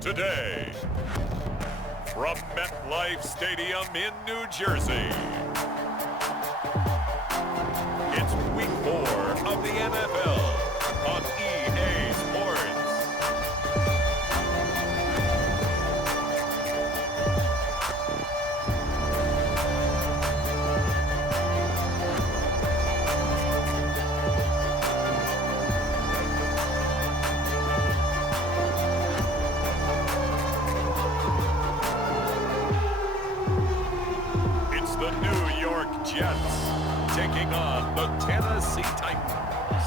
Today, from MetLife Stadium in New Jersey, it's Week 4 of the NFL on EA Sports. The New York Jets taking on the Tennessee Titans.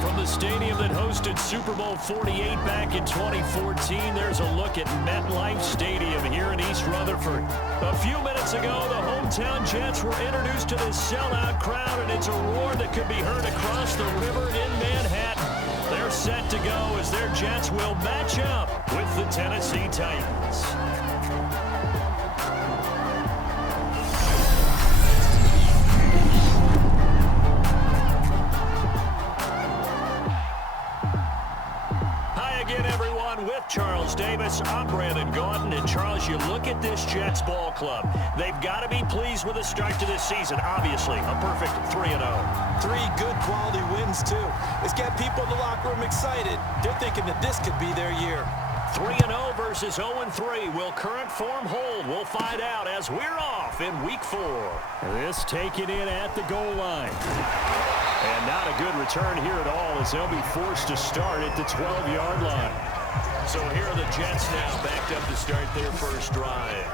From the stadium that hosted Super Bowl 48 back in 2014, there's a look at MetLife Stadium here in East Rutherford. A few minutes ago, the hometown Jets were introduced to this sellout crowd, and it's a roar that could be heard across the river in Manhattan. They're set to go as their Jets will match up with the Tennessee Titans. Hi again, everyone. With Charles Davis, I'm Brandon Gordon. And Charles, you look at this Jets ball club. They've got to be pleased with the start to this season. Obviously, a perfect 3-0. 3 good quality wins, too. It's got people in the locker room excited. They're thinking that this could be their year. 3-0 versus 0-3. Will current form hold? We'll find out as we're off in Week 4. This taken in at the goal line. And not a good return here at all as they'll be forced to start at the 12-yard line. So here are the Jets now backed up to start their first drive.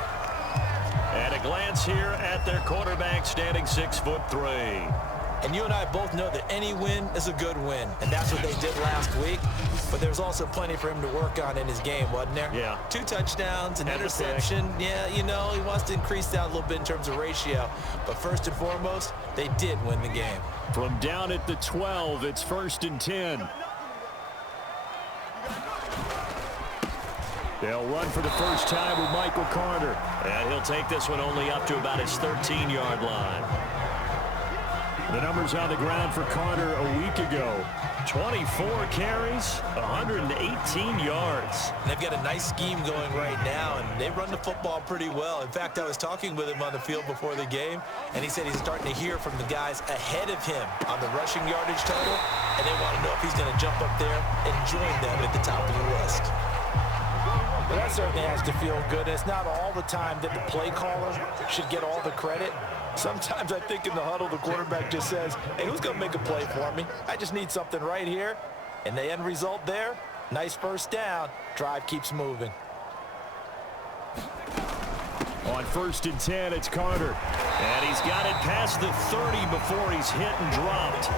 At a glance here at their quarterback standing 6'3". And you and I both know that any win is a good win. And that's what they did last week. But there's also plenty for him to work on in his game, wasn't there? Yeah. 2 touchdowns, an interception. Yeah, you know, he wants to increase that a little bit in terms of ratio. But first and foremost, they did win the game. From down at the 12, it's 1st and 10. They'll run for the first time with Michael Carter. And he'll take this one only up to about his 13-yard line. The numbers on the ground for Carter a week ago. 24 carries, 118 yards. And they've got a nice scheme going right now, and they run the football pretty well. In fact, I was talking with him on the field before the game, and he said he's starting to hear from the guys ahead of him on the rushing yardage total, and they want to know if he's going to jump up there and join them at the top of the list. Well, that certainly has to feel good. It's not all the time that the play caller should get all the credit. Sometimes I think in the huddle, the quarterback just says, hey, who's going to make a play for me? I just need something right here. And the end result there, nice first down. Drive keeps moving. On 1st and 10, it's Carter. And he's got it past the 30 before he's hit and dropped.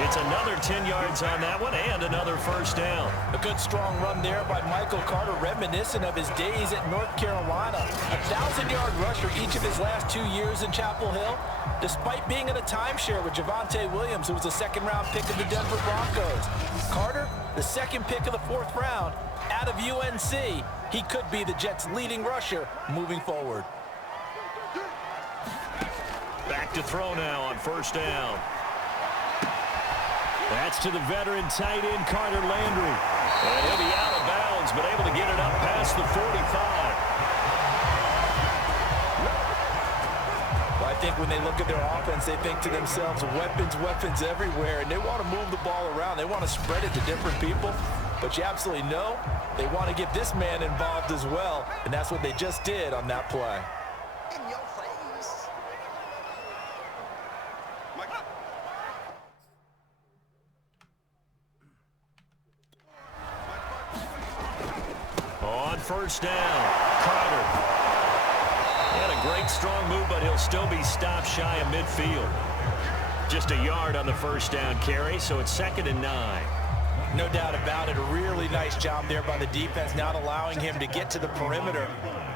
It's another 10 yards on that one and another first down. A good strong run there by Michael Carter, reminiscent of his days at North Carolina. A 1,000-yard rusher each of his last 2 years in Chapel Hill, despite being in a timeshare with Javonte Williams, who was a second-round pick of the Denver Broncos. Carter, the second pick of the 4th round, out of UNC. He could be the Jets' leading rusher moving forward. Back to throw now on first down. That's to the veteran tight end, Carter Landry. And he'll be out of bounds, but able to get it up past the 45. Well, I think when they look at their offense, they think to themselves, weapons, weapons everywhere, and they want to move the ball around. They want to spread it to different people, but you absolutely know they want to get this man involved as well, and that's what they just did on that play. In your face. On first down, Carter. He had a great strong move, but he'll still be stopped shy of midfield. Just a yard on the first down carry, so it's 2nd and 9. No doubt about it. A really nice job there by the defense, not allowing him to get to the perimeter.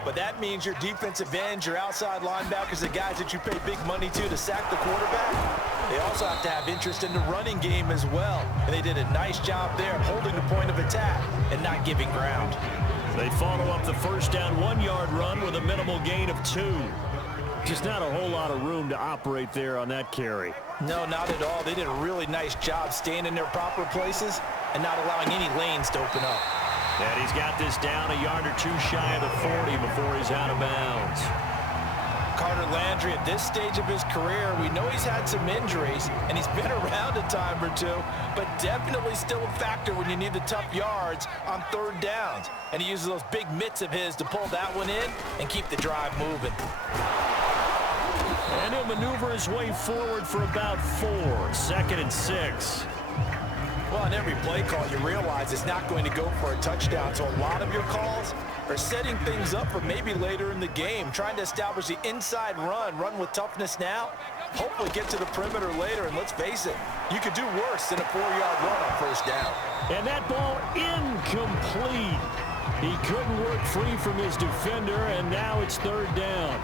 But that means your defensive ends, your outside linebackers, the guys that you pay big money to sack the quarterback, they also have to have interest in the running game as well. And they did a nice job there of holding the point of attack and not giving ground. They follow up the first down 1-yard run with a minimal gain of 2. Just not a whole lot of room to operate there on that carry. No, not at all. They did a really nice job staying in their proper places and not allowing any lanes to open up. And he's got this down a yard or 2 shy of the 40 before he's out of bounds. Carter Landry, at this stage of his career, we know he's had some injuries, and he's been around a time or two, but definitely still a factor when you need the tough yards on 3rd downs. And he uses those big mitts of his to pull that one in and keep the drive moving. And he'll maneuver his way forward for about 4, 2nd and 6. Well, on every play call, you realize it's not going to go for a touchdown, so a lot of your calls are setting things up for maybe later in the game, trying to establish the inside run with toughness now, hopefully get to the perimeter later, and let's face it, you could do worse than a 4-yard run on 1st down. And that ball incomplete. He couldn't work free from his defender, and now it's 3rd down.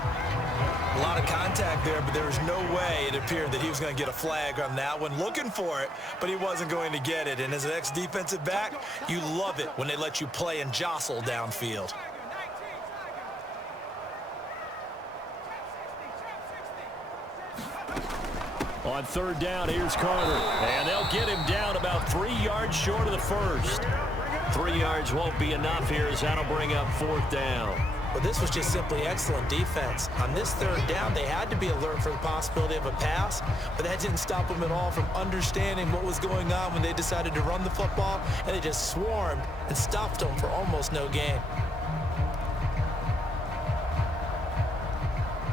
A lot of contact there, but there was no way it appeared that he was going to get a flag on that one. Looking for it, but he wasn't going to get it. And as an ex-defensive back, you love it when they let you play and jostle downfield. On 3rd down, here's Carter. And they'll get him down about 3 yards short of the first. 3 yards won't be enough here as that'll bring up 4th down. But this was just simply excellent defense. On this 3rd down, they had to be alert for the possibility of a pass, but that didn't stop them at all from understanding what was going on when they decided to run the football, and they just swarmed and stopped them for almost no gain.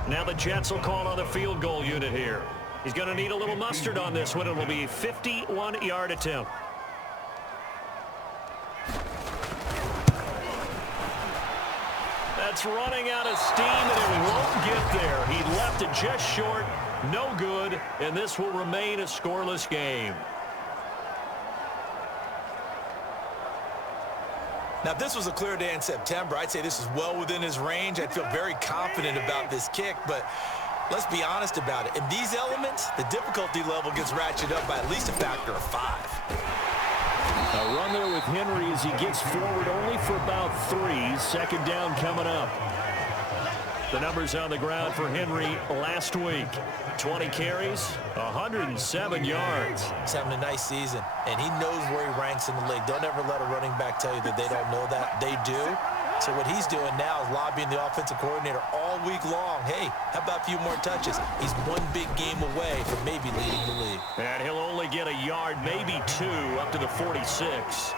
Now the Jets will call on the field goal unit here. He's going to need a little mustard on this one. It will be a 51-yard attempt. That's running out of steam, and it won't get there. He left it just short, no good, and this will remain a scoreless game. Now, if this was a clear day in September, I'd say this is well within his range. I'd feel very confident about this kick, but let's be honest about it. In these elements, the difficulty level gets ratcheted up by at least a factor of 5. A run there with Henry as he gets forward only for about 3. 2nd down coming up. The numbers on the ground for Henry last week. 20 carries, 107 yards. He's having a nice season, and he knows where he ranks in the league. Don't ever let a running back tell you that they don't know that. They do. So what he's doing now is lobbying the offensive coordinator all week long. Hey, how about a few more touches? He's one big game away from maybe leading the league. And he'll only get a yard, maybe 2, up to the 46.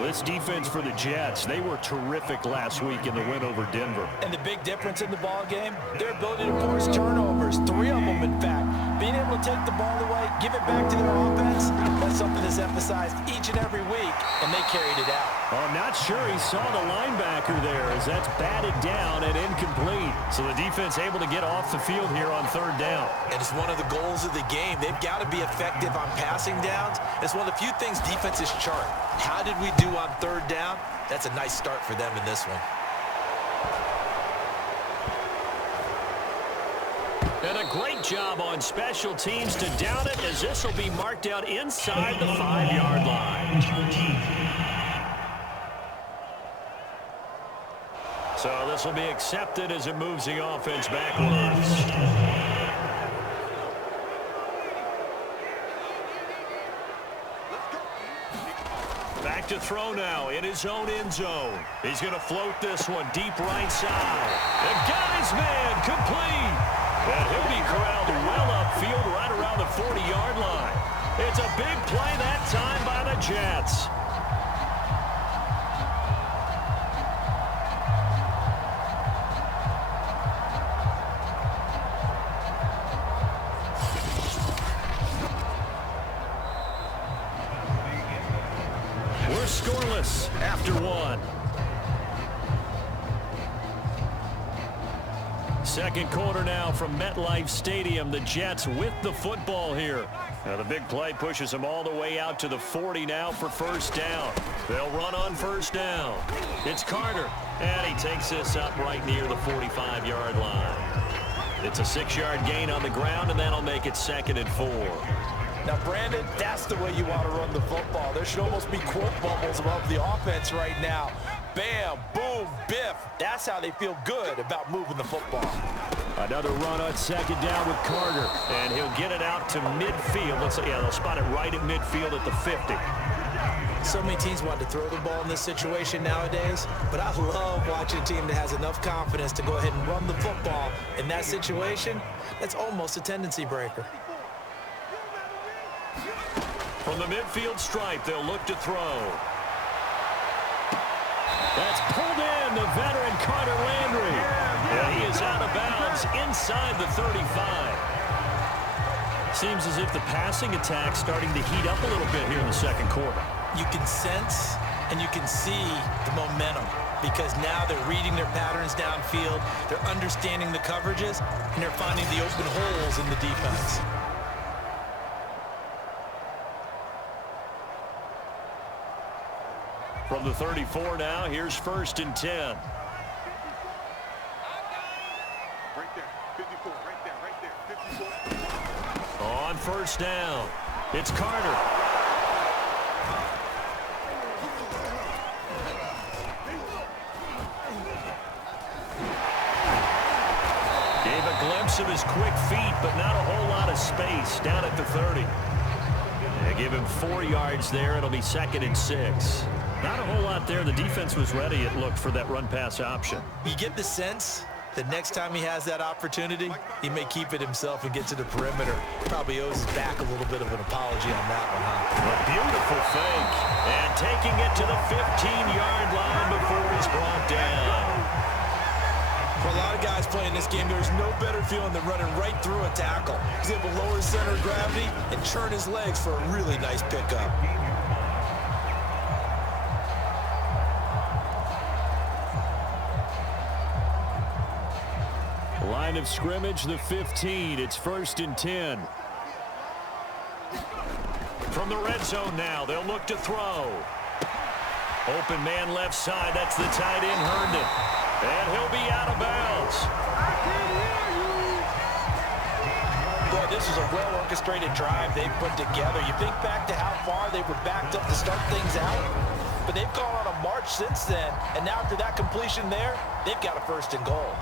This defense for the Jets, they were terrific last week in the win over Denver. And the big difference in the ball game, their ability to force turnovers, 3 of them in fact. Being able to take the ball away, give it back to their offense, that's something that's emphasized each and every week, and they carried it out. I'm not sure he saw the linebacker there as that's batted down and incomplete. So the defense able to get off the field here on 3rd down. And it's one of the goals of the game. They've got to be effective on passing downs. It's one of the few things defenses chart. How did we do on 3rd down? That's a nice start for them in this one. And a great job on special teams to down it, as this will be marked out inside the 5-yard line. So this will be accepted as it moves the offense backwards. Back to throw now in his own end zone. He's going to float this one deep right side. And got his man complete. And he'll be corralled well upfield right around the 40-yard line. It's a big play that time by the Jets. We're scoreless after 1. Second quarter now from MetLife Stadium. The Jets with the football here. Now the big play pushes them all the way out to the 40 now for 1st down. They'll run on 1st down. It's Carter, and he takes this up right near the 45-yard line. It's a 6-yard gain on the ground, and that'll make it 2nd and 4. Now, Brandon, that's the way you want to run the football. There should almost be quote bubbles above the offense right now. bam, boom, biff. That's how they feel good about moving the football. Another run on second down with Carter, and he'll get it out to midfield. They'll spot it right at midfield at the 50. So many teams want to throw the ball in this situation nowadays, but I love watching a team that has enough confidence to go ahead and run the football in that situation. That's almost a tendency breaker. From the midfield stripe, they'll look to throw. That's pulled in, the veteran Carter Landry. And he is out of bounds inside the 35. Seems as if the passing attack's starting to heat up a little bit here in the second quarter. You can sense and you can see the momentum because now they're reading their patterns downfield, they're understanding the coverages, and they're finding the open holes in the defense. From the 34 now, here's 1st and 10. Right there, 54, right there, 54. On 1st down, it's Carter. Gave a glimpse of his quick feet, but not a whole lot of space down at the 30. They give him 4 yards there. It'll be 2nd and 6. Not a whole lot there. The defense was ready, it looked, for that run-pass option. You get the sense that next time he has that opportunity, he may keep it himself and get to the perimeter. Probably owes his back a little bit of an apology on that one, huh? A beautiful fake. And taking it to the 15-yard line before he's brought down. For a lot of guys playing this game, there's no better feeling than running right through a tackle. He's able to lower his center of gravity and churn his legs for a really nice pickup. Line of scrimmage, the 15. It's 1st and 10. From the red zone now, they'll look to throw. Open man left side. That's the tight end, Herndon. And he'll be out of bounds. Boy, this is a well-orchestrated drive they've put together. You think back to how far they were backed up to start things out, but they've gone on a march since then, and now after that completion there, they've got a 1st and goal.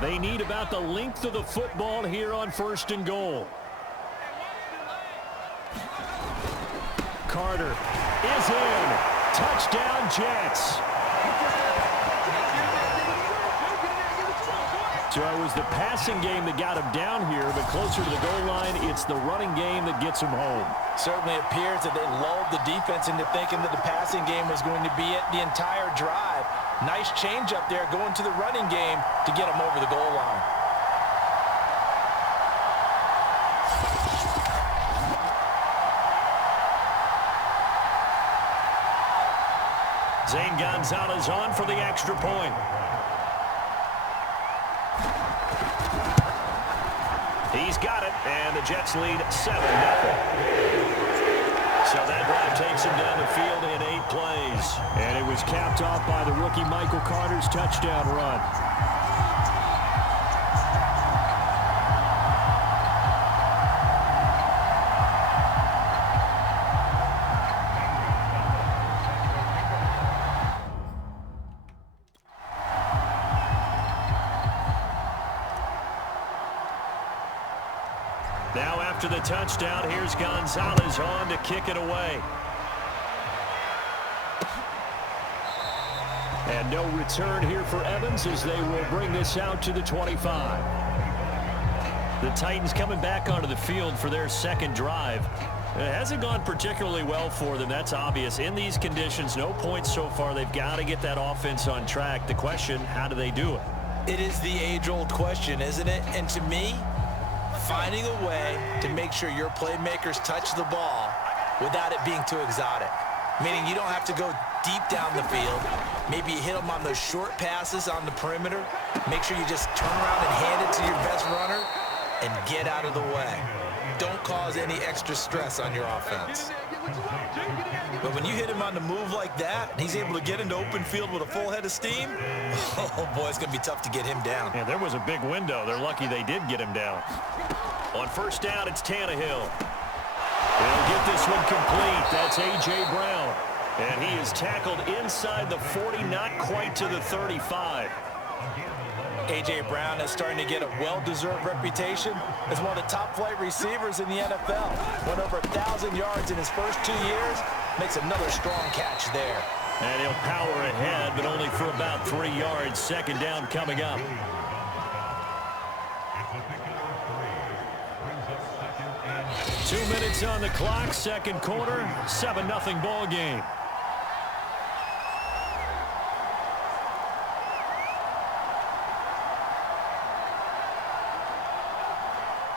They need about the length of the football here on 1st and goal. Carter is in. Touchdown, Jets. So it was the passing game that got him down here, but closer to the goal line, it's the running game that gets him home. Certainly appears that they lulled the defense into thinking that the passing game was going to be it the entire drive. Nice change up there going to the running game to get him over the goal line. Zane Gonzalez on for the extra point. He's got it, and the Jets lead 7-0. So that drive takes him down the field in 8 plays. And it was capped off by the rookie Michael Carter's touchdown run. Now after the touchdown, here's Gonzalez on to kick it away. And no return here for Evans as they will bring this out to the 25. The Titans coming back onto the field for their second drive. It hasn't gone particularly well for them, that's obvious. In these conditions, no points so far. They've got to get that offense on track. The question, how do they do it? It is the age-old question, isn't it? And to me, finding a way to make sure your playmakers touch the ball without it being too exotic. Meaning you don't have to go deep down the field. Maybe you hit them on those short passes on the perimeter. Make sure you just turn around and hand it to your best runner and get out of the way. Don't cause any extra stress on your offense. But when you hit him on the move like that, and he's able to get into open field with a full head of steam, oh, boy, it's going to be tough to get him down. Yeah, there was a big window. They're lucky they did get him down. On first down, it's Tannehill. He'll get this one complete. That's A.J. Brown. And he is tackled inside the 40, not quite to the 35. A.J. Brown is starting to get a well-deserved reputation as one of the top-flight receivers in the NFL. Went over 1,000 yards in his first 2 years. Makes another strong catch there. And he'll power ahead, but only for about 3 yards. Second down coming up. Two minutes on the clock, second quarter, 7-0 ball game.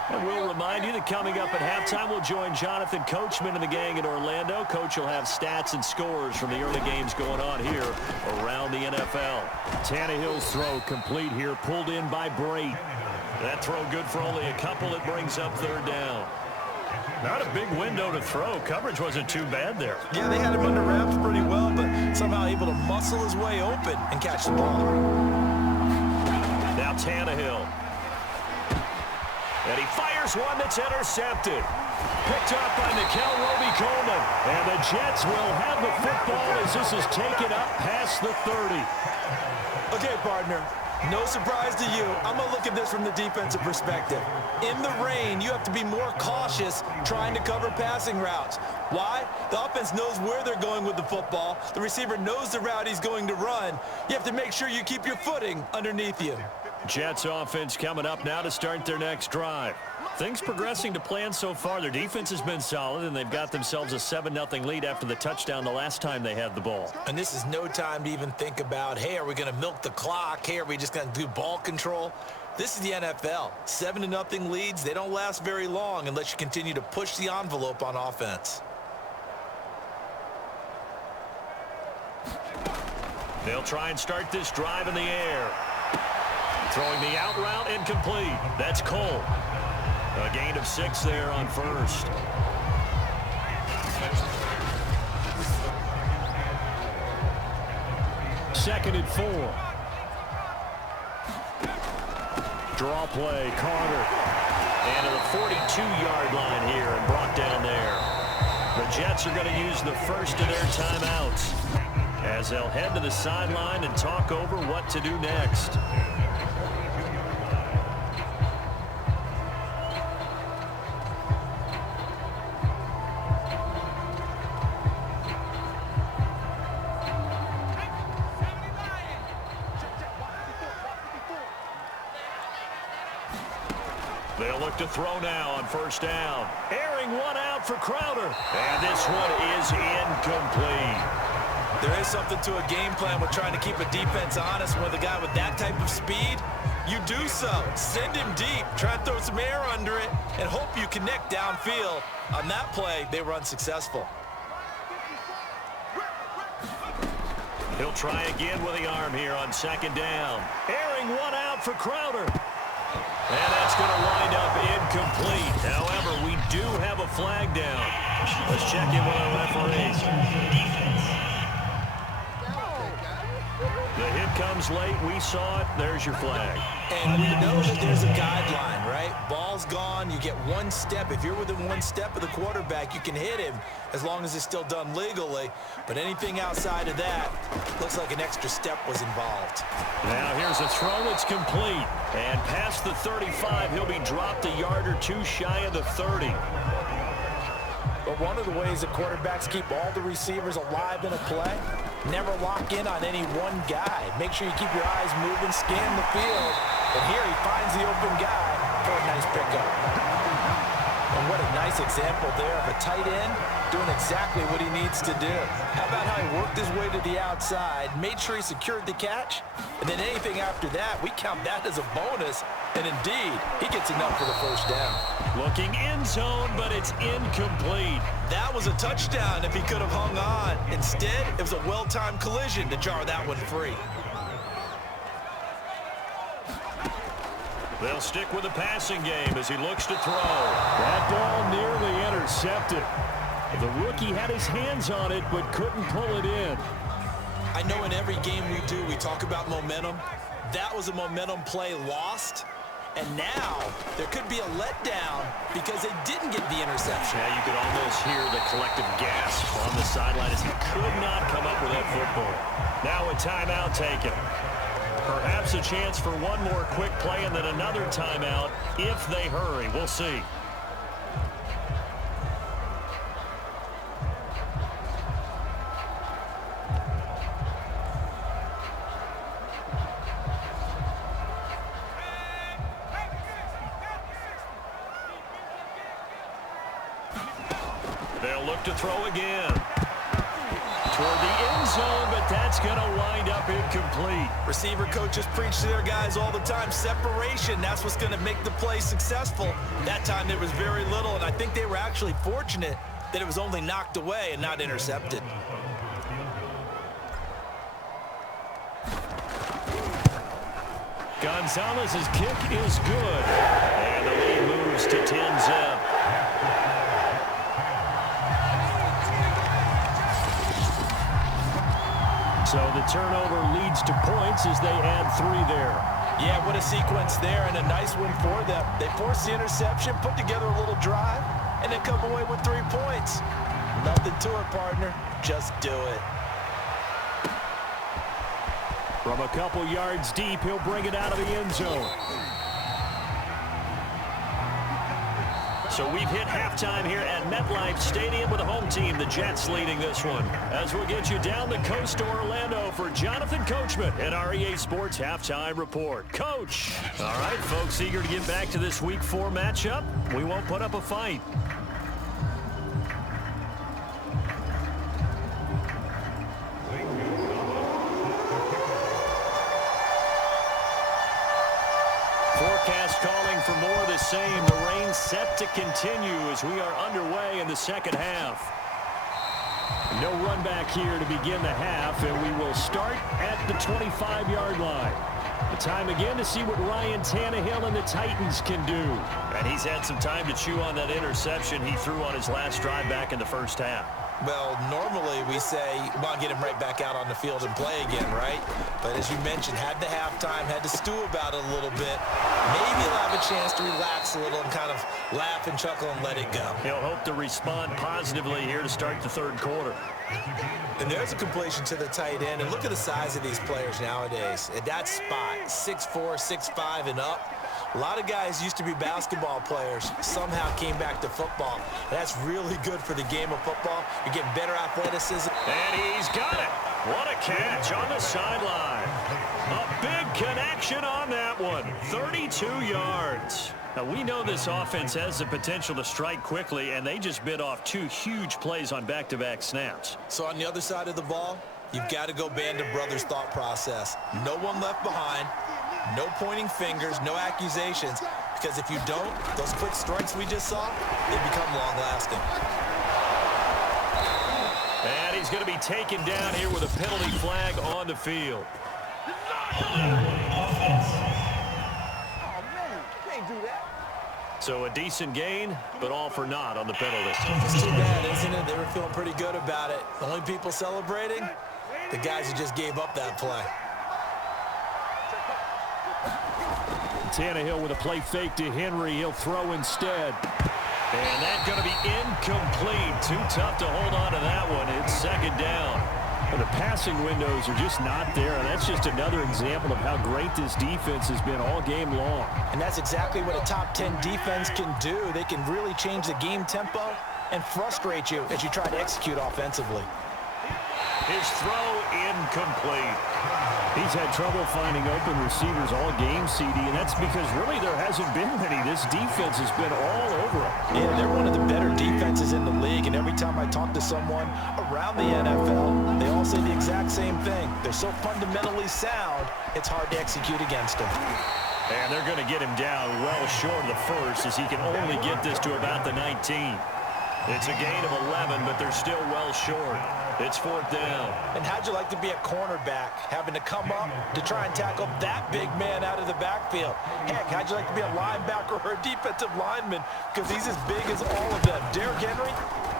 And we'll remind you that coming up at halftime, we'll join Jonathan Coachman and the gang in Orlando. Coach will have stats and scores from the early games going on here around the NFL. Tannehill's throw complete here, pulled in by Brate. That throw good for only a couple. It brings up third down. Not a big window to throw. Coverage wasn't too bad there. Yeah, they had him under wraps pretty well, but somehow able to muscle his way open and catch the ball. Now Tannehill. And he fires one that's intercepted. Picked up by Nickel Roby-Coleman. And the Jets will have the football as this is taken up past the 30. Okay, partner. No surprise to you. I'm going to look at this from the defensive perspective. In the rain, you have to be more cautious trying to cover passing routes. Why? The offense knows where they're going with the football. The receiver knows the route he's going to run. You have to make sure you keep your footing underneath you. Jets offense coming up now to start their next drive. Things progressing to plan so far. Their defense has been solid, and they've got themselves a 7-0 lead after the touchdown the last time they had the ball. And this is no time to even think about, hey, are we going to milk the clock? Hey, are we just going to do ball control? This is the NFL. 7-0 leads, they don't last very long unless you continue to push the envelope on offense. They'll try and start this drive in the air. Throwing the out route incomplete. That's Cole. A gain of 6 there on first. Second and 4. Draw play, Carter. And to the 42-yard line here and brought down there. The Jets are going to use the first of their timeouts as they'll head to the sideline and talk over what to do next. They'll look to throw now on first down. Airing one out for Crowder. And this one is incomplete. There is something to a game plan with trying to keep a defense honest with a guy with that type of speed. You do so. Send him deep. Try and throw some air under it and hope you connect downfield. On that play, they were unsuccessful. He'll try again with the arm here on second down. Airing one out for Crowder. And that's going to wind up incomplete. However, we do have a flag down. Let's check in with our referee. The hit comes late. We saw it. There's your flag. And we know that there's a guideline, right? Ball's gone. You get one step. If you're within one step of the quarterback, you can hit him as long as it's still done legally. But anything outside of that, looks like an extra step was involved. Now here's a throw that's complete. And past the 35, he'll be dropped a yard or two shy of the 30. But one of the ways that quarterbacks keep all the receivers alive in a play, never lock in on any one guy. Make sure you keep your eyes moving, scan the field. And here he finds the open guy for a nice pickup. And what a nice example there of a tight end doing exactly what he needs to do. How about how he worked his way to the outside, made sure he secured the catch, and then anything after that, we count that as a bonus. And indeed, he gets enough for the first down. Looking end zone, but it's incomplete. That was a touchdown if he could have hung on. Instead, it was a well-timed collision to jar that one free. They'll stick with the passing game as he looks to throw. That ball nearly intercepted. The rookie had his hands on it but couldn't pull it in. I know in every game we do, we talk about momentum. That was a momentum play lost. And now there could be a letdown because they didn't get the interception. Yeah, you could almost hear the collective gasp on the sideline as he could not come up with that football. Now a timeout taken. Perhaps a chance for one more quick play and then another timeout if they hurry. We'll see. They'll look to throw again. Toward the end zone, but that's going to wind up incomplete. Receiver coaches preach to their guys all the time. Separation, that's what's going to make the play successful. That time there was very little, and I think they were actually fortunate that it was only knocked away and not intercepted. Gonzalez's kick is good. And the lead moves to 10-zip. So the turnover leads to points as they add 3 there. Yeah, what a sequence there, and a nice one for them. They forced the interception, put together a little drive, and then come away with 3 points. Nothing to it, partner. Just do it. From a couple yards deep, he'll bring it out of the end zone. So we've hit halftime here at MetLife Stadium with the home team, the Jets, leading this one. As we'll get you down the coast to Orlando for Jonathan Coachman and our EA Sports Halftime Report. Coach! All right, folks, eager to get back to this Week 4 matchup. We won't put up a fight. Forecast calling for more of the same. The rain set to continue as we are underway in the second half. No run back here to begin the half, and we will start at the 25-yard line. The time again to see what Ryan Tannehill and the Titans can do. And he's had some time to chew on that interception he threw on his last drive back in the first half. Well, normally we say, well, get him right back out on the field and play again, right? But as you mentioned, had the halftime, had to stew about it a little bit. Maybe he'll have a chance to relax a little and kind of laugh and chuckle and let it go. He'll hope to respond positively here to start the third quarter. And there's a completion to the tight end. And look at the size of these players nowadays. At that spot, 6'4", 6'5", and up. A lot of guys used to be basketball players, somehow came back to football. That's really good for the game of football. You're getting better athleticism. And he's got it. What a catch on the sideline. A big connection on that one. 32 yards. Now, we know this offense has the potential to strike quickly, and they just bit off 2 huge plays on back-to-back snaps. So on the other side of the ball, you've got to go Band of Brothers thought process. No one left behind. No pointing fingers, no accusations, because if you don't, those quick strikes we just saw, they become long-lasting. And he's going to be taken down here with a penalty flag on the field. Oh, man, you can't do that. So a decent gain, but all for naught on the penalty. It's too bad, isn't it? They were feeling pretty good about it. The only people celebrating, the guys who just gave up that play. Tannehill with a play fake to Henry. He'll throw instead. And that's going to be incomplete. Too tough to hold on to that one. It's second down. The passing windows are just not there. And that's just another example of how great this defense has been all game long. And that's exactly what a top 10 defense can do. They can really change the game tempo and frustrate you as you try to execute offensively. His throw incomplete. He's had trouble finding open receivers all game, CD, and that's because really there hasn't been many. This defense has been all over him. Yeah, they're one of the better defenses in the league, and every time I talk to someone around the NFL, they all say the exact same thing. They're so fundamentally sound, it's hard to execute against them. And they're going to get him down well short of the first as he can only get this to about the 19. It's a gain of 11, but they're still well short. It's 4th down. And how'd you like to be a cornerback, having to come up to try and tackle that big man out of the backfield? Heck, how'd you like to be a linebacker or a defensive lineman? Because he's as big as all of them. Derrick Henry,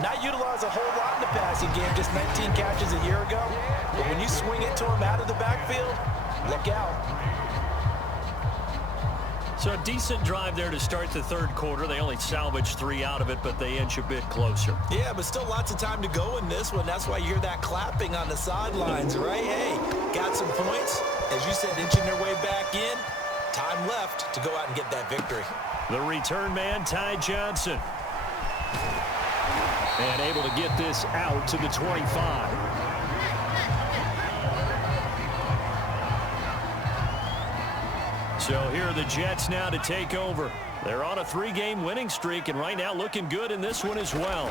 not utilized a whole lot in the passing game, just 19 catches a year ago. But when you swing it to him out of the backfield, look out. So a decent drive there to start the 3rd quarter. They only salvaged 3 out of it, but they inch a bit closer. Yeah, but still lots of time to go in this one. That's why you hear that clapping on the sidelines, right? Hey, got some points. As you said, inching their way back in. Time left to go out and get that victory. The return man, Ty Johnson. And able to get this out to the 25. So here are the Jets now to take over. They're on a 3-game winning streak, and right now looking good in this one as well.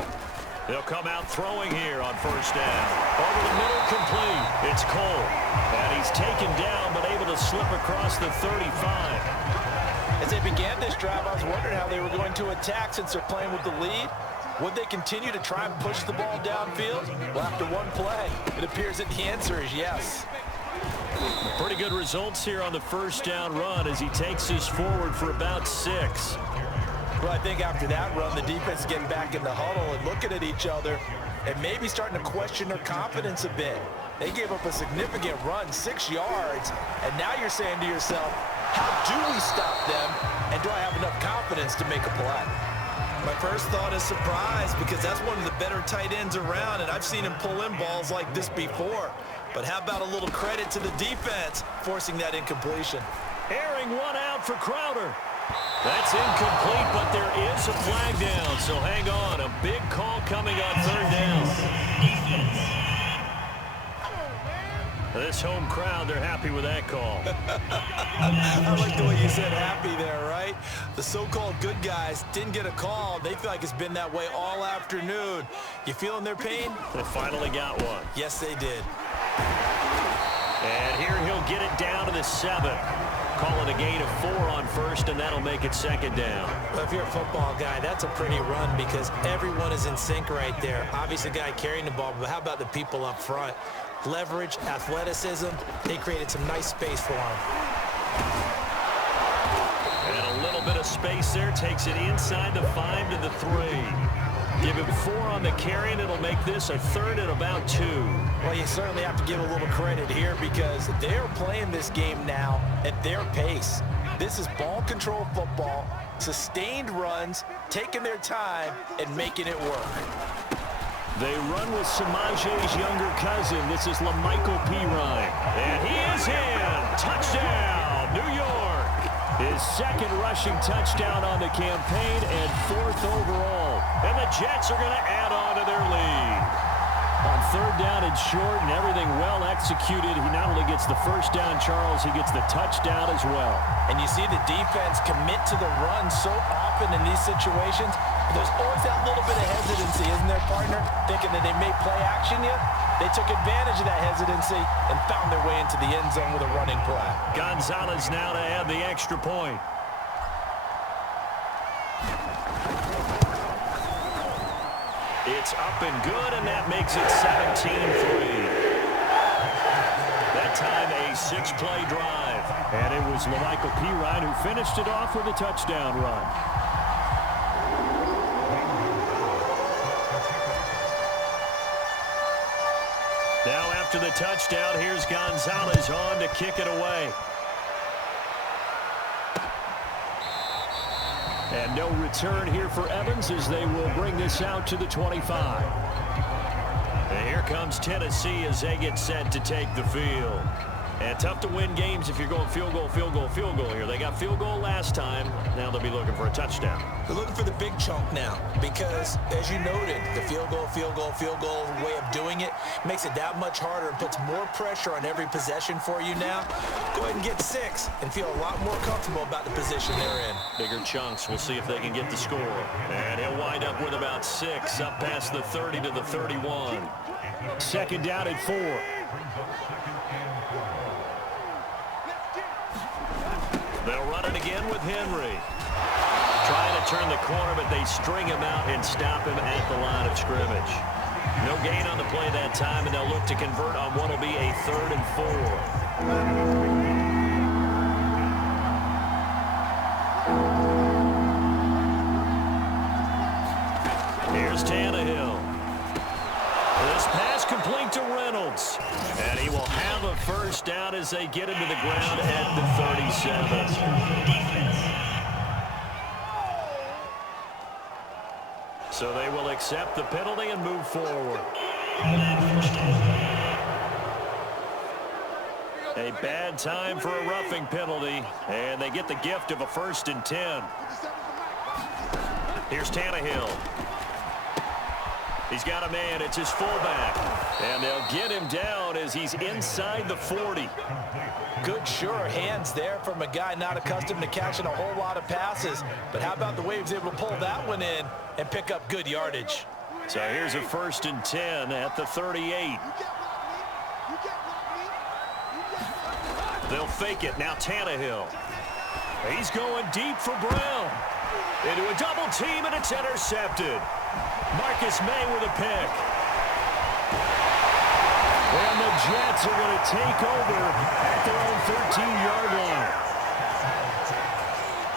They'll come out throwing here on 1st down. Over the middle, complete. It's Cole. And he's taken down, but able to slip across the 35. As they began this drive, I was wondering how they were going to attack since they're playing with the lead. Would they continue to try and push the ball downfield? Well, after one play, it appears that the answer is yes. Pretty good results here on the 1st down run as he takes us forward for about 6. Well, I think after that run, the defense is getting back in the huddle and looking at each other and maybe starting to question their confidence a bit. They gave up a significant run, 6 yards, and now you're saying to yourself, how do we stop them, and do I have enough confidence to make a play? My first thought is surprise, because that's one of the better tight ends around, and I've seen him pull in balls like this before. But how about a little credit to the defense forcing that incompletion? Airing one out for Crowder. That's incomplete, but there is a flag down, so hang on. A big call coming on 3rd down. This home crowd, they're happy with that call. I like the way you said happy there, right? The so-called good guys didn't get a call. They feel like it's been that way all afternoon. You feeling their pain? They finally got one. Yes, they did. And here he'll get it down to the 7. Call it a gain of 4 on 1st, and that'll make it 2nd down. Well, if you're a football guy, that's a pretty run because everyone is in sync right there. Obviously, the guy carrying the ball, but how about the people up front? Leverage, athleticism, they created some nice space for him. And a little bit of space there, takes it inside the 5 to the 3. Give him 4 on the carry, and it'll make this a 3rd and about 2. Well, you certainly have to give a little credit here because they're playing this game now at their pace. This is ball control football, sustained runs, taking their time, and making it work. They run with Samaje's younger cousin. This is LaMichael Pirine. And he is in. Touchdown, New York. His 2nd rushing touchdown on the campaign and 4th overall. And the Jets are going to add on to their lead. On 3rd down and short and everything well executed, he not only gets the 1st down, Charles, he gets the touchdown as well. And you see the defense commit to the run so often in these situations. There's always that little bit of hesitancy, isn't there, partner? Thinking that they may play action you. They took advantage of that hesitancy and found their way into the end zone with a running play. Gonzalez now to add the extra point. It's up and good, and that makes it 17-3. That time a 6-play drive. And it was LaMichael Pirine who finished it off with a touchdown run. Now after the touchdown, here's Gonzalez on to kick it away. And no return here for Evans as they will bring this out to the 25. And here comes Tennessee as they get set to take the field. And tough to win games if you're going field goal, field goal, field goal here. They got field goal last time. Now they'll be looking for a touchdown. They're looking for the big chunk now because, as you noted, the field goal, field goal, field goal way of doing it makes it that much harder and puts more pressure on every possession for you now. Go ahead and get 6 and feel a lot more comfortable about the position they're in. Bigger chunks. We'll see if they can get the score. And he'll wind up with about 6 up past the 30 to the 31. 2nd down and 4. They'll run it again with Henry. Trying to turn the corner, but they string him out and stop him at the line of scrimmage. No gain on the play that time, and they'll look to convert on what will be a 3rd and 4. Here's Tannehill. This pass complete to Reynolds. And he will have a first down as they get him to the ground at the 37. So they will accept the penalty and move forward. A bad time for a roughing penalty, and they get the gift of a 1st and 10. Here's Tannehill. He's got a man. It's his fullback. And they'll get him down as he's inside the 40. Good, sure hands there from a guy not accustomed to catching a whole lot of passes. But how about the way he was able to pull that one in and pick up good yardage? So here's a 1st and 10 at the 38. They'll fake it. Now Tannehill. He's going deep for Brown. Into a double team, and it's intercepted. Marcus May with a pick. And the Jets are going to take over at their own 13-yard line.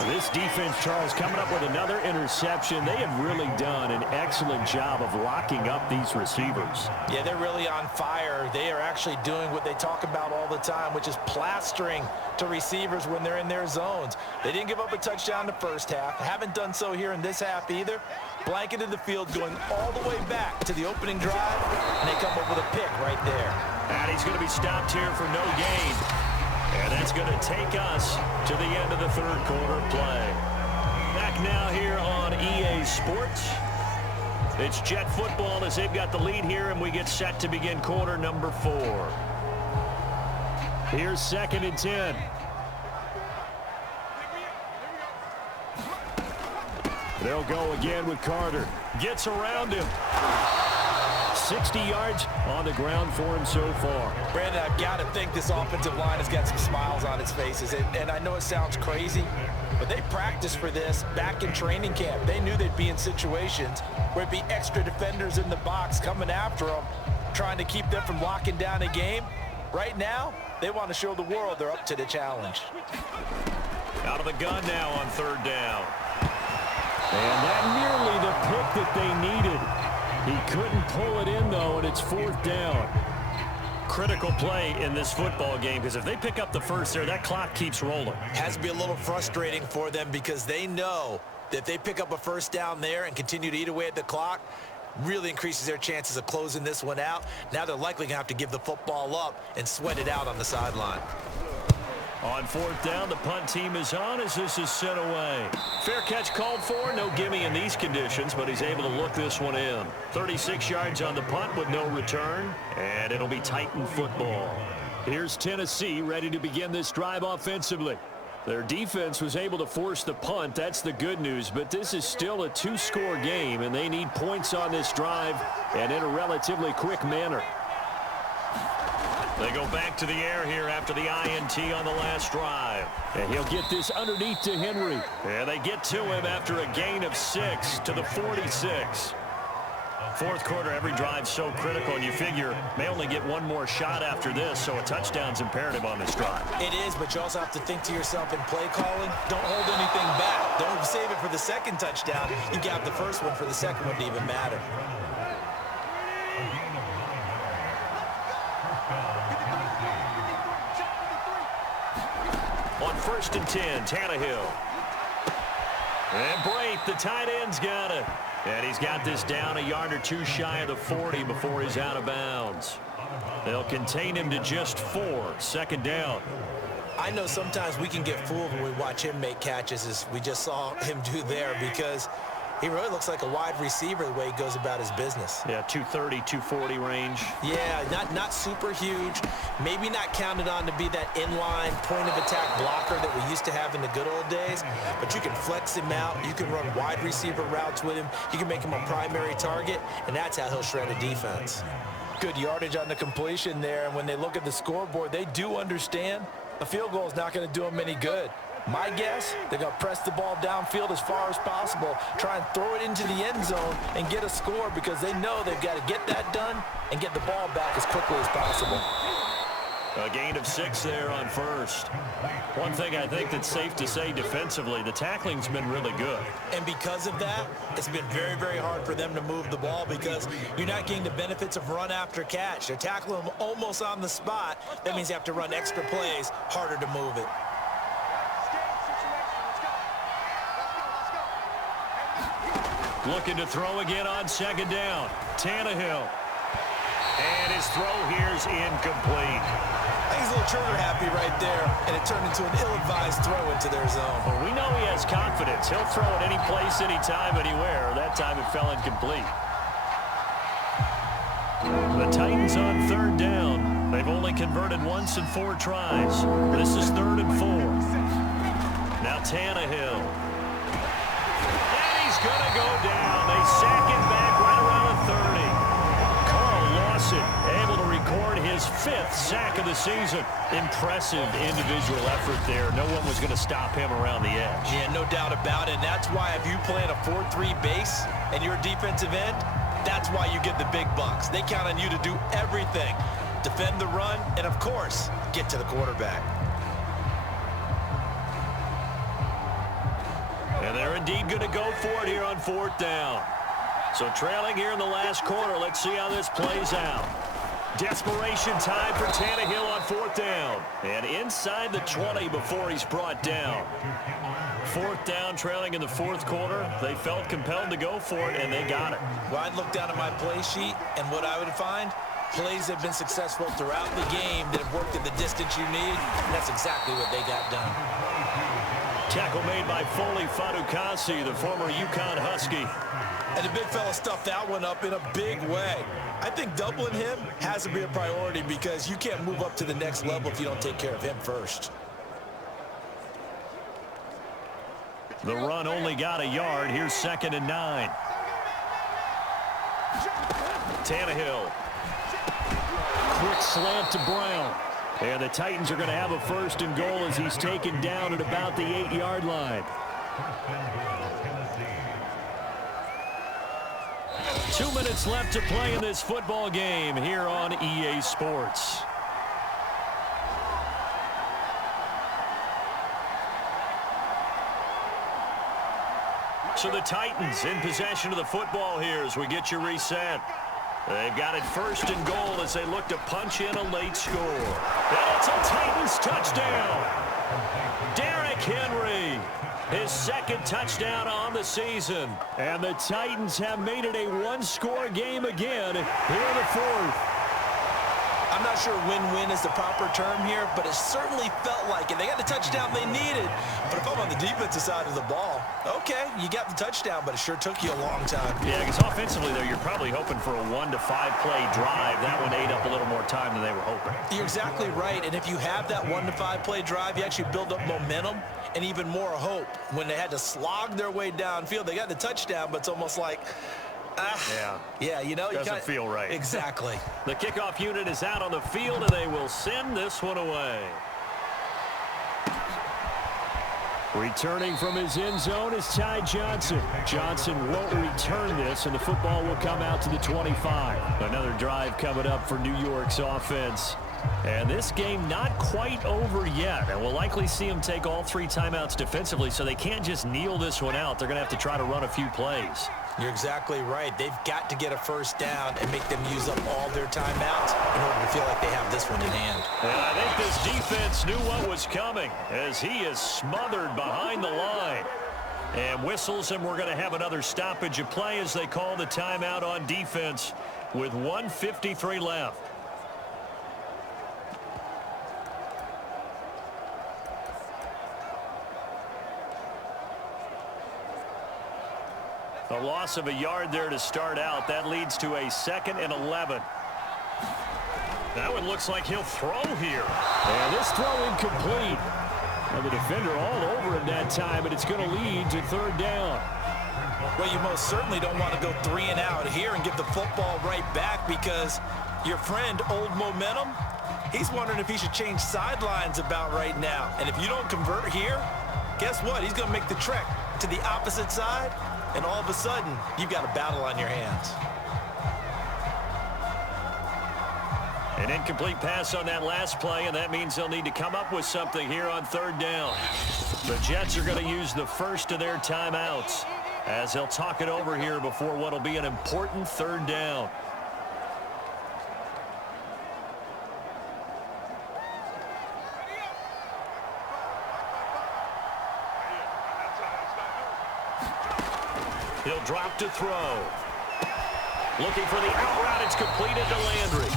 This defense, Charles, coming up with another interception. They have really done an excellent job of locking up these receivers. Yeah, they're really on fire. They are actually doing what they talk about all the time, which is plastering to receivers when they're in their zones. They didn't give up a touchdown in the first half. Haven't done so here in this half either. Blanketed the field going all the way back to the opening drive, and they come up with a pick right there. And he's going to be stopped here for no gain. And that's going to take us to the end of the 3rd quarter play. Back now here on EA Sports. It's Jet football as they've got the lead here, and we get set to begin quarter number 4. Here's 2nd and 10. They'll go again with Carter. Gets around him. 60 yards on the ground for him so far. Brandon, I've got to think this offensive line has got some smiles on its faces. And I know it sounds crazy, but they practiced for this back in training camp. They knew they'd be in situations where it'd be extra defenders in the box coming after them, trying to keep them from locking down a game. Right now, they want to show the world they're up to the challenge. Out of the gun now on 3rd down. And that nearly the pick that they needed. He couldn't pull it in, though, and it's 4th down. Critical play in this football game, because if they pick up the first there, that clock keeps rolling. Has to be a little frustrating for them because they know that if they pick up a first down there and continue to eat away at the clock, really increases their chances of closing this one out. Now they're likely going to have to give the football up and sweat it out on the sideline. On 4th down, the punt team is on as this is sent away. Fair catch called for. No gimme in these conditions, but he's able to look this one in. 36 yards on the punt with no return, and it'll be Titan football. Here's Tennessee ready to begin this drive offensively. Their defense was able to force the punt. That's the good news, but this is still a 2-score game, and they need points on this drive and in a relatively quick manner. They go back to the air here after the INT on the last drive. And he'll get this underneath to Henry. And they get to him after a gain of 6 to the 46. 4th quarter, every drive so critical, and you figure may only get one more shot after this, so a touchdown's imperative on this drive. It is, but you also have to think to yourself in play calling, don't hold anything back. Don't save it for the second touchdown. You got the first one for the second one to even matter. On 1st and 10, Tannehill. And Brate, the tight end's got it. And he's got this down a yard or two shy of the 40 before he's out of bounds. They'll contain him to just 4. 2nd down. I know sometimes we can get fooled when we watch him make catches, as we just saw him do there, because he really looks like a wide receiver the way he goes about his business. Yeah, 230, 240 range. Yeah, not super huge. Maybe not counted on to be that inline point-of-attack blocker that we used to have in the good old days. But you can flex him out. You can run wide receiver routes with him. You can make him a primary target, and that's how he'll shred a defense. Good yardage on the completion there, and when they look at the scoreboard, they do understand a field goal is not going to do them any good. My guess, they're going to press the ball downfield as far as possible, try and throw it into the end zone and get a score because they know they've got to get that done and get the ball back as quickly as possible. A gain of 6 there on first. One thing I think that's safe to say defensively, the tackling's been really good. And because of that, it's been very, very hard for them to move the ball because you're not getting the benefits of run after catch. They're tackling them almost on the spot. That means you have to run extra plays, harder to move it. Looking to throw again on second down. Tannehill. And his throw here's incomplete. He's a little trigger happy right there, and it turned into an ill-advised throw into their zone. Well, we know he has confidence. He'll throw it any place, anytime, anywhere. That time it fell incomplete. The Titans on third down. They've only converted once in 4 tries. This is 3rd and 4. Now Tannehill. And he's going to go down. They sack him back right around the 30. Able to record his 5th sack of the season. Impressive individual effort there. No one was going to stop him around the edge. Yeah, no doubt about it. And that's why if you play in a 4-3 base and you're a defensive end, that's why you get the big bucks. They count on you to do everything. Defend the run and, of course, get to the quarterback. And they're indeed going to go for it here on 4th down. So trailing here in the last quarter. Let's see how this plays out. Desperation time for Tannehill on 4th down. And inside the 20 before he's brought down. 4th down, trailing in the 4th quarter. They felt compelled to go for it, and they got it. Well, I'd look down at my play sheet, and what I would find, plays have been successful throughout the game that have worked in the distance you need, and that's exactly what they got done. Tackle made by Foley Fadukasi, the former UConn Husky. And the big fella stuffed that one up in a big way. I think doubling him has to be a priority because you can't move up to the next level if you don't take care of him first. The run only got a yard. Here's 2nd and 9. Tannehill. Quick slant to Brown. And the Titans are going to have a 1st and goal as he's taken down at about the 8-yard line. 2 minutes left to play in this football game here on EA Sports. So the Titans in possession of the football here as we get you reset. They've got it 1st and goal as they look to punch in a late score. And it's a Titans touchdown. Derrick Henry, his 2nd touchdown on the season. And the Titans have made it a 1-score game again here in the 4th. I'm not sure win-win is the proper term here, but it certainly felt like it. They got the touchdown they needed. But if I'm on the defensive side of the ball, okay, you got the touchdown, but it sure took you a long time. Yeah, because offensively, though, you're probably hoping for a 1 to 5 play drive. That one ate up a little more time than they were hoping. You're exactly right. And if you have that 1 to 5 play drive, you actually build up momentum and even more hope. When they had to slog their way downfield, they got the touchdown, but it's almost like, yeah, you know, doesn't feel right. Exactly. The kickoff unit is out on the field, and they will send this one away. Returning from his end zone is Ty Johnson. Johnson won't return this, and the football will come out to the 25. Another drive coming up for New York's offense. And this game not quite over yet. And we'll likely see them take all 3 timeouts defensively, so they can't just kneel this one out. They're going to have to try to run a few plays. You're exactly right. They've got to get a 1st down and make them use up all their timeouts in order to feel like they have this one in hand. And I think this defense knew what was coming as he is smothered behind the line. And whistles, and we're going to have another stoppage of play as they call the timeout on defense with 1:53 left. A loss of a yard there to start out. That leads to a 2nd and 11. That one looks like he'll throw here. And this throw incomplete. And the defender all over him that time, and it's going to lead to 3rd down. Well, you most certainly don't want to go 3 and out here and give the football right back because your friend, Old Momentum, he's wondering if he should change sidelines about right now. And if you don't convert here, guess what? He's going to make the trek to the opposite side, and all of a sudden, you've got a battle on your hands. An incomplete pass on that last play, and that means they'll need to come up with something here on third down. The Jets are going to use the first of their timeouts as they'll talk it over here before what will be an important third down. He'll drop to throw. Looking for the out route. It's completed to Landry.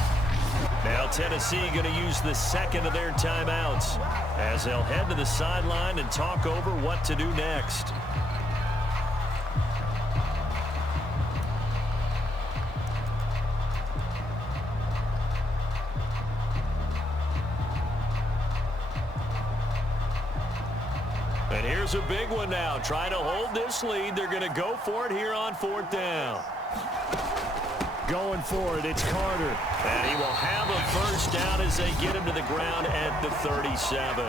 Now Tennessee going to use the second of their timeouts as they'll head to the sideline and talk over what to do next. And here's a big one now. Trying to hold this lead. They're going to go for it here on fourth down. Going for it, it's Carter. And he will have a first down as they get him to the ground at the 37.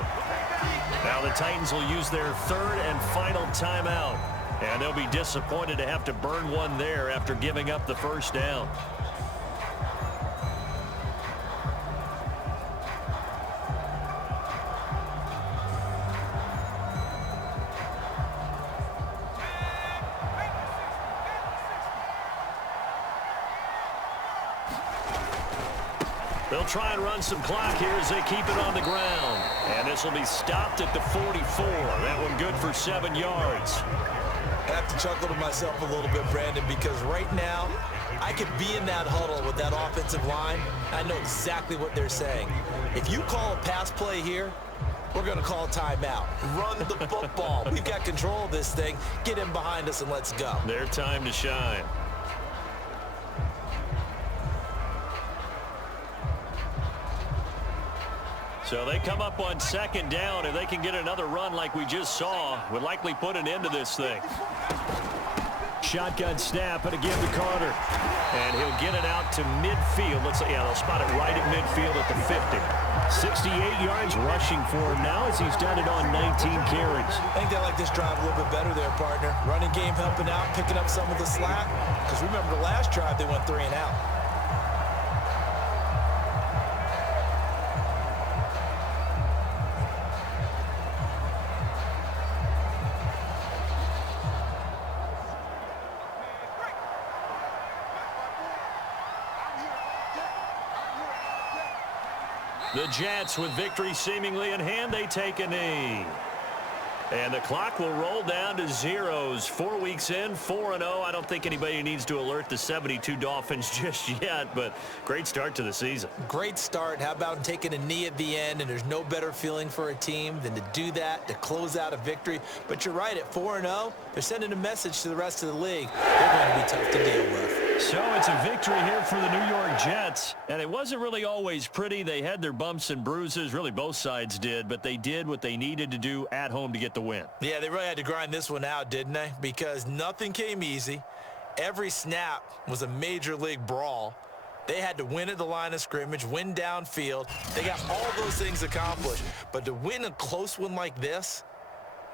Now the Titans will use their third and final timeout. And they'll be disappointed to have to burn one there after giving up the first down. They'll try and run some clock here as they keep it on the ground. And this will be stopped at the 44. That one good for 7 yards. I have to chuckle to myself a little bit, Brandon, because right now I could be in that huddle with that offensive line. I know exactly what they're saying. If you call a pass play here, we're going to call a timeout. Run the football. We've got control of this thing. Get in behind us and let's go. Their time to shine. So they come up on second down. If they can get another run like we just saw, would likely put an end to this thing. Shotgun snap and again to Carter. And he'll get it out to midfield. Let's say, yeah, they'll spot it right at midfield at the 50. 68 yards rushing for him now as he's done it on 19 carries. I think they like this drive a little bit better there, partner. Running game helping out, picking up some of the slack. Because remember the last drive, they went 3 and out. The Jets, with victory seemingly in hand, they take a knee. And the clock will roll down to zeros. 4 weeks in, 4-0. I don't think anybody needs to alert the 72 Dolphins just yet, but great start to the season. Great start. How about taking a knee at the end? And there's no better feeling for a team than to do that, to close out a victory. But you're right, at 4-0, they're sending a message to the rest of the league. They're going to be tough to deal with. So it's a victory here for the New York Jets. And it wasn't really always pretty. They had their bumps and bruises. Really, both sides did. But they did what they needed to do at home to get the win. Yeah, they really had to grind this one out, didn't they? Because nothing came easy. Every snap was a major league brawl. They had to win at the line of scrimmage, win downfield. They got all those things accomplished. But to win a close one like this,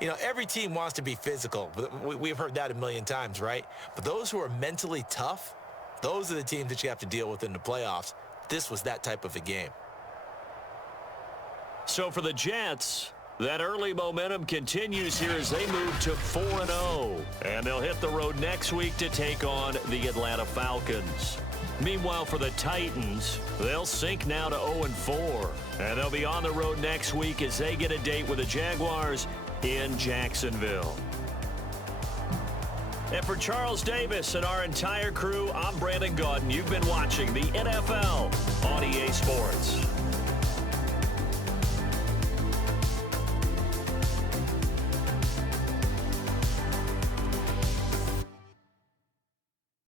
you know, every team wants to be physical. We've heard that a million times, right? But those who are mentally tough, those are the teams that you have to deal with in the playoffs. This was that type of a game. So for the Jets, that early momentum continues here as they move to 4-0. And they'll hit the road next week to take on the Atlanta Falcons. Meanwhile, for the Titans, they'll sink now to 0-4. And they'll be on the road next week as they get a date with the Jaguars in Jacksonville. And for Charles Davis and our entire crew, I'm Brandon Gaudin. You've been watching the NFL on EA Sports.